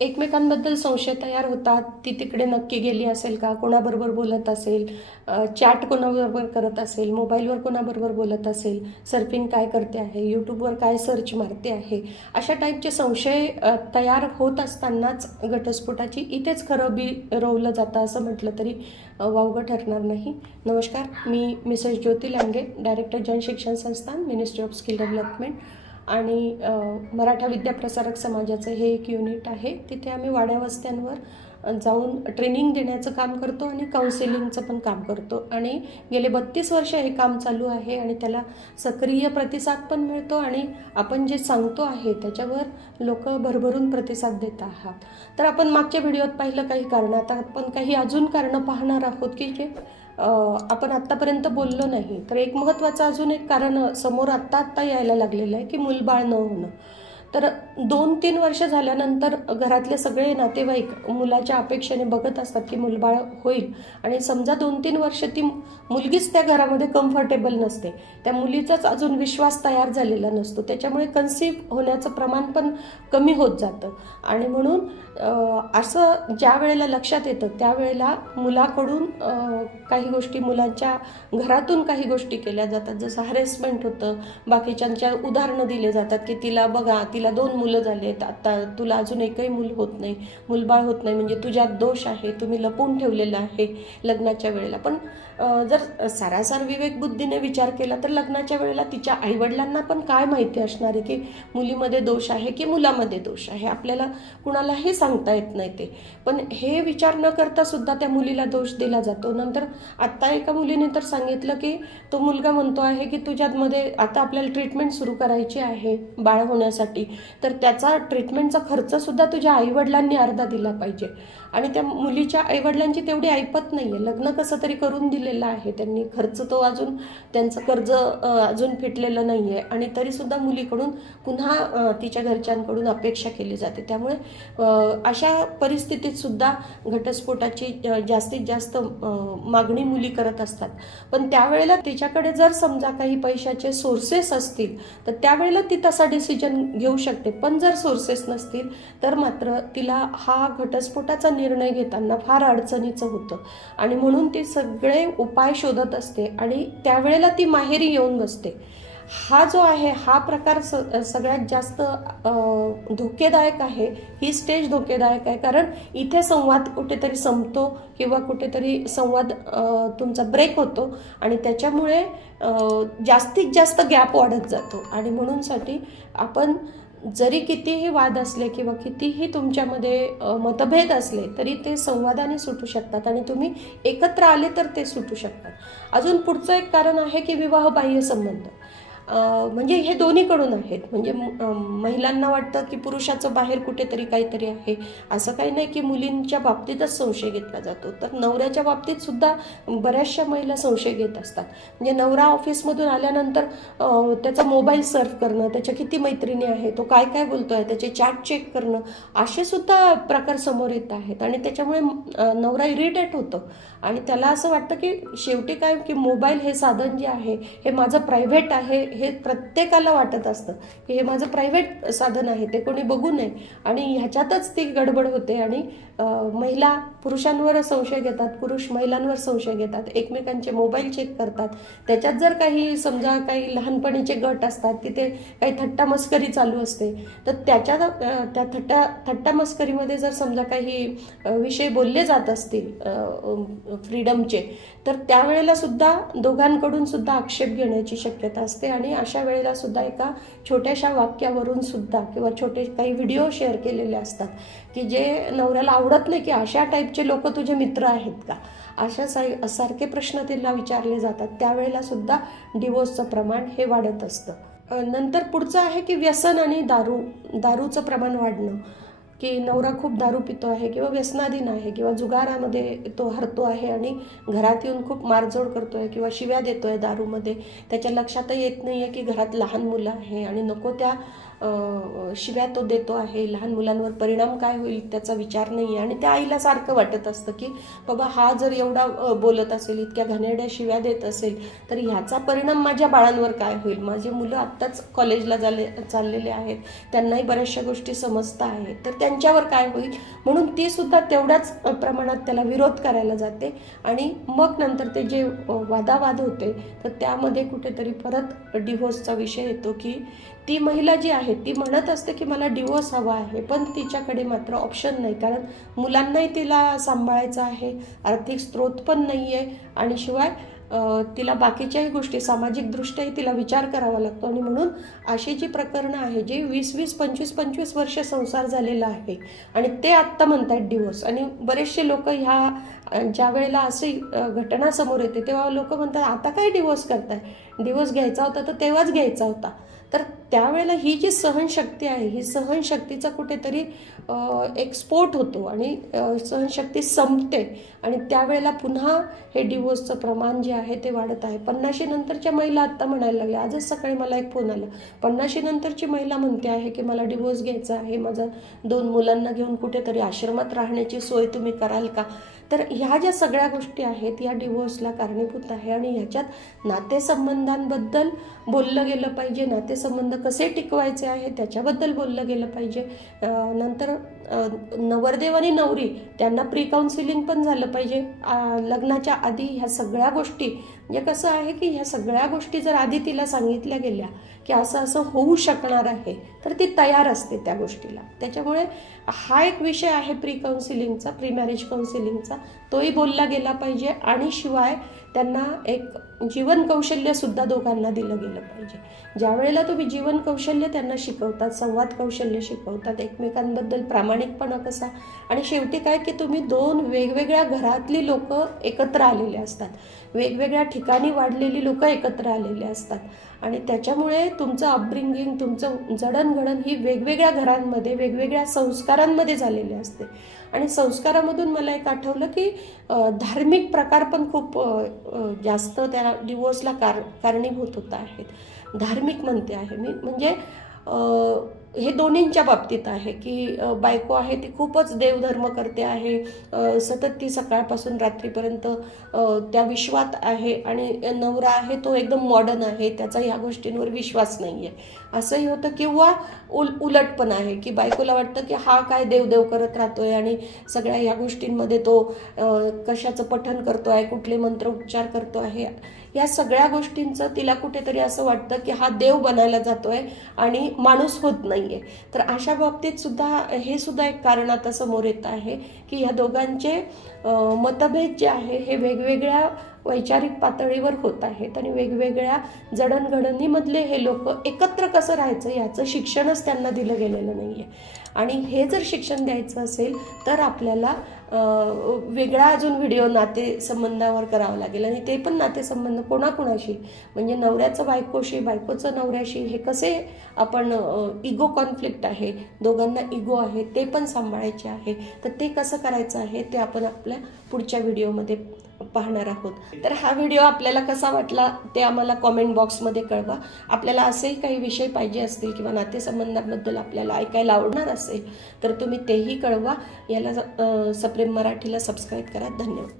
एकमेकांबद्दल संशय तयार होतात ती तिकडे नक्की गेली असेल का? कोणाबरोबर बोलत असेल? चॅट कोणाबरोबर करत असेल? मोबाईलवर कोणाबरोबर बोलत असेल? सर्फिंग काय करते आहे? यूट्यूबवर काय सर्च मारते आहे? अशा टाईपचे संशय तयार होत असतानाच घटस्फोटाची इथेच खरं बी रोवलं जातं असं म्हटलं तरी वावगं ठरणार नाही. नमस्कार मी Mrs Jyoti Lande director Jan Shikshan Sansthan ministry of skill development आणि मराठा विद्याप्रसारक समाजाचं हे एक युनिट आहे. तिथे आम्ही वाड्या वस्त्यांवर जाऊन ट्रेनिंग देण्याचं काम करतो आणि काउन्सिलिंगचं पण काम करतो. आणि गेले बत्तीस वर्ष हे काम चालू आहे आणि त्याला सक्रिय प्रतिसाद पण मिळतो आणि आपण जे सांगतो आहे त्याच्यावर लोक भरभरून प्रतिसाद देत आहात. तर आपण मागच्या व्हिडिओत पाहिलं काही कारणं. आता आपण काही अजून कारणं पाहणार आहोत की जे आपण आत्तापर्यंत बोललो नाही. तर एक महत्त्वाचं अजून एक कारण समोर आत्ता आत्ता यायला लागलेलं आहे की मूलबाळ न होणं. तर दोन तीन वर्ष झाल्यानंतर घरातले सगळे नातेवाईक मुलाच्या अपेक्षेने बघत असतात की मुलबाळ होईल. आणि समजा दोन तीन वर्ष ती मुलगीच त्या घरामध्ये कम्फर्टेबल नसते. त्या मुलीचाच अजून विश्वास तयार झालेला नसतो. त्याच्यामुळे कन्सिव्ह होण्याचं प्रमाण पण कमी होत जातं. आणि म्हणून असं ज्या वेळेला लक्षात येतं त्यावेळेला मुलाकडून काही गोष्टी मुलांच्या घरातून काही गोष्टी केल्या जातात. जसं हॅरेसमेंट होतं. बाकीच्यांच्या उदाहरणं दिले जातात की तिला बघा ती तिला दोन मुलं झालेत आता तुला अजून एकही मूल होत नाही. मुलबाळ होत नाही. म्हणजे तुझ्यात दोष आहे. तुम्ही लपवून ठेवलेलं आहे लग्नाच्या वेळेला. पण जर सारासार विवेकबुद्धीने विचार केला तर लग्नाच्या वेळेला तिच्या आईवडिलांना पण काय माहिती असणार आहे की मुलीमध्ये दोष आहे की मुलामध्ये दोष आहे? आपल्याला कुणालाही सांगता येत नाही ते. पण हे विचार न करता सुद्धा त्या मुलीला दोष दिला जातो. नंतर आत्ता एका मुलीने तर सांगितलं की तो मुलगा म्हणतो आहे की तुझ्यामध्ये आता आपल्याला ट्रीटमेंट सुरू करायची आहे बाळ होण्यासाठी. तर त्याचा ट्रीटमेंटचा खर्च सुद्धा तुझ्या आईवडिलांनी अर्धा दिला पाहिजे. आणि त्या मुलीच्या आईवडिलांची तेवढी ऐपत नाही आहे लग्न कसं तरी करून दिलेलं आहे त्यांनी. खर्च तो अजून त्यांचं कर्ज अजून फिटलेलं नाही आहे आणि तरीसुद्धा मुलीकडून पुन्हा तिच्या घरच्यांकडून अपेक्षा केली जाते. त्यामुळे अशा परिस्थितीत सुद्धा घटस्फोटाची जास्तीत जास्त मागणी मुली करत असतात. पण त्यावेळेला तिच्याकडे जर समजा काही पैशाचे सोर्सेस असतील तर त्यावेळेला ती तसा डिसिजन घेऊ शकते. पण जर सोर्सेस नसतील तर मात्र तिला हा घटस्फोटाचा निर्णय घेताना फार अडचणीचं होतं. आणि म्हणून ती सगळे उपाय शोधत असते आणि त्यावेळेला ती माहेरी येऊन बसते. हा जो आहे हा प्रकार स सगळ्यात जास्त धोकेदायक आहे. ही स्टेज धोकेदायक आहे. कारण इथे संवाद कुठेतरी संपतो किंवा कुठेतरी संवाद तुमचा ब्रेक होतो आणि त्याच्यामुळे जास्तीत जास्त गॅप वाढत जातो. आणि म्हणूनसाठी आपण जरी कितीही वाद असले किंवा कितीही तुमच्यामध्ये मतभेद असले तरी ते संवादाने सुटू शकतात आणि तुम्ही एकत्र आले तर ते सुटू शकतात. अजून पुढचं एक कारण आहे की विवाहबाह्य संबंध. म्हणजे हे दोन्हीकडून आहेत. म्हणजे महिलांना वाटतं की पुरुषाचं बाहेर कुठेतरी काहीतरी आहे. असं काही नाही की मुलींच्या बाबतीतच संशय घेतला जातो. तर नवऱ्याच्या बाबतीत सुद्धा बऱ्याचशा महिला संशय घेत असतात. म्हणजे नवरा ऑफिसमधून आल्यानंतर त्याचा मोबाईल सर्फ करणं त्याच्या किती मैत्रिणी आहे तो काय काय बोलतोय त्याचे चॅट चेक करणं असे सुद्धा प्रकार समोर येत आहेत. आणि त्याच्यामुळे नवरा इरिटेट होतो. आणि त्याला असं वाटतं की शेवटी काय की मोबाईल हे साधन जे आहे हे माझं प्रायव्हेट आहे हे प्रत्येकाला वाटत असतं की हे माझं प्रायव्हेट साधन आहे ते कोणी बघू नये. आणि ह्याच्यातच ती गडबड होते आणि महिला पुरुषांवर संशय घेतात पुरुष महिलांवर संशय घेतात एकमेकांचे मोबाईल चेक करतात. त्याच्यात जर काही समजा काही लहानपणीचे गट असतात तिथे काही थट्टा मस्करी चालू असते तर त्याच्या त्या थट्टा थट्टा मस्करीमध्ये जर समजा काही विषय बोलले जात असतील फ्रीडमचे तर त्यावेळेला सुद्धा दोघांकडून सुद्धा आक्षेप घेण्याची शक्यता असते आणि अशा वेळेला सुद्धा एका छोट्याशा वाक्यावरून सुद्धा किंवा छोटे काही व्हिडिओ शेअर केलेले असतात की जे नवऱ्याला आवडत नाही की अशा टाईपचे लोक तुझे मित्र आहेत का? अशा साई सारखे प्रश्न तिला विचारले जातात. त्यावेळेला सुद्धा डिवोर्सचं प्रमाण हे वाढत असतं. नंतर पुढचं आहे की व्यसन आणि दारू दारूचं प्रमाण वाढणं. की नवरा खूप दारू पितो आहे किंवा व्यसनाधीन आहे किंवा जुगारामध्ये तो हरतो आहे आणि घरात येऊन खूप मारझोड आहे किंवा शिव्या देतो आहे दारूमध्ये. त्याच्या लक्षातही येत नाही आहे की घरात लहान मुलं आहे आणि नको त्या शिव्या तो देतो आहे लहान मुलांवर परिणाम काय होईल त्याचा विचार नाही आहे आणि त्या आईला सारखं वाटत असतं की बाबा हा जर एवढा बोलत असेल इतक्या घाणेरड्या शिव्या देत असेल तर ह्याचा परिणाम माझ्या बाळांवर काय होईल? माझे मुलं आत्ताच कॉलेजला झाले चाललेले आहेत त्यांनाही बऱ्याचशा गोष्टी समजता आहेत तर त्यांच्यावर काय होईल? म्हणून ती सुद्धा तेवढ्याच प्रमाणात त्याला विरोध करायला जाते. आणि मग नंतर ते जे वादावाद होते तर त्यामध्ये कुठेतरी परत डिव्होर्सचा विषय येतो की ती महिला जी आहे ती म्हणत असते की मला डिवोर्स हवा आहे पण तिच्याकडे मात्र ऑप्शन नाही. कारण मुलांनाही तिला सांभाळायचं आहे आर्थिक स्रोत पण नाही आहे आणि शिवाय तिला बाकीच्याही गोष्टी सामाजिकदृष्ट्याही तिला विचार करावा लागतो. आणि म्हणून अशी जी प्रकरणं आहे जे वीस वीस पंचवीस पंचवीस वर्ष संसार झालेला आहे आणि ते आत्ता म्हणतात डिवोर्स आणि बरेचसे लोक ह्या ज्या वेळेला अशी घटना समोर येते तेव्हा लोक म्हणतात आता काय डिवोर्स करताय? डिवोर्स घ्यायचा होता तर तेव्हाच घ्यायचा होता. तर त्यावेळेला ही जी सहनशक्ती आहे ही सहनशक्तीचा कुठेतरी एक्सपोर्ट एक स्फोट होतो आणि सहनशक्ती संपते. आणि त्यावेळेला पुन्हा हे डिवोर्सचं प्रमाण जे आहे ते वाढत आहे. पन्नाशी नंतरच्या महिला आत्ता म्हणायला लागल्या. आजच सकाळी मला एक फोन आला. पन्नाशी नंतरची महिला म्हणते आहे की मला डिवोर्स घ्यायचा आहे. माझं दोन मुलांना घेऊन कुठेतरी आश्रमात राहण्याची सोय तुम्ही कराल का? तर ह्या ज्या सगळ्या गोष्टी आहेत या डिवोर्सला कारणीभूत आहे आणि ह्याच्यात नातेसंबंधांबद्दल बोललं गेलं पाहिजे नातेसंबंध कसे टिकवायचे आहे त्याच्याबद्दल बोललं गेलं पाहिजे. नंतर नवरदेव आणि नवरी त्यांना प्री काउन्सिलिंग पण झालं पाहिजे. लग्नाच्या आधी ह्या सगळ्या गोष्टी म्हणजे कसं आहे की ह्या सगळ्या गोष्टी जर आधी तिला सांगितल्या गेल्या की असं असं होऊ शकणार आहे तर ती तयार असते त्या गोष्टीला. त्याच्यामुळे हा एक विषय आहे प्री काउन्सिलिंगचा प्री मॅरेज काउन्सिलिंगचा तोही बोलला गेला पाहिजे आणि शिवाय त्यांना एक जीवन कौशल्यसुद्धा दोघांना दिलं गेलं पाहिजे. ज्या वेळेला तुम्ही जीवन कौशल्य त्यांना शिकवतात संवाद कौशल्य शिकवतात एकमेकांबद्दल प्रामाणिकपणा कसा आणि शेवटी काय की तुम्ही दोन वेगवेगळ्या घरातली लोक एकत्र आलेले असतात. वेगवेगळ्या ठिकाणी वाढलेली लोकं एकत्र आलेले असतात. आणि त्याच्यामुळे तुमचं अपब्रिंगिंग तुमचं जडणघडण ही वेगवेगळ्या घरांमध्ये वेगवेगळ्या संस्कारांमध्ये झालेली असते. आणि संस्कारामधून मला एक आठवलं की धार्मिक प्रकार पण खूप जास्त त्या डिवोर्सला कार कारणीभूत होत आहेत. धार्मिक म्हणते आहे मी. म्हणजे हे दोन्हींच्या बाबतीत आहे की बायको आहे ती खूपच देवधर्म करते आहे. सतत ती सकाळपासून रात्रीपर्यंत त्या विश्वात आहे आणि नवरा आहे तो एकदम मॉडर्न आहे त्याचा ह्या गोष्टींवर विश्वास नाही आहे असंही होतं किंवा उल उलट पण आहे की बायकोला वाटतं की हा काय देवदेव करत राहतोय आणि सगळ्या ह्या गोष्टींमध्ये तो कशाचं पठण करतो आहे कुठले मंत्र उच्चार करतो आहे या सगळ्या गोष्टींचं तिला कुठेतरी असं वाटतं की हा देव बनायला जातोय आणि माणूस होत नाहीये. तर अशा बाबतीत सुद्धा हे सुद्धा एक कारण आता समोर येत आहे की ह्या दोघांचे मतभेद जे आहे हे वेगवेगळ्या वैचारिक पातळीवर होत आहेत. आणि वेगवेगळ्या जडणघडणीमधले हे लोक एकत्र कसं राहायचं याचं शिक्षणच त्यांना दिलं गेलेलं नाही आहे आणि हे जर शिक्षण द्यायचं असेल तर आपल्याला वेगळा अजून व्हिडिओ नातेसंबंधावर करावा लागेल. आणि ते पण नातेसंबंध कोणाकोणाशी म्हणजे नवऱ्याचं बायकोशी बायकोचं नवऱ्याशी हे कसे आपण इगो कॉन्फ्लिक्ट आहे दोघांना इगो आहे ते पण सांभाळायचे आहे तर ते कसं करायचं आहे ते आपण आपल्या पुढच्या व्हिडिओमध्ये पाहणार आहोत. तर हा व्हिडिओ आपल्याला कसा वाटला ते आम्हाला कॉमेंट बॉक्समध्ये कळवा. आपल्याला असेही काही विषय पाहिजे असतील किंवा नातेसंबंधाबद्दल आपल्याला ऐकायला आवडणार असेल तर तुम्ही तेही कळवा. याला सप्रेम मराठीला सबस्क्राईब करा. धन्यवाद.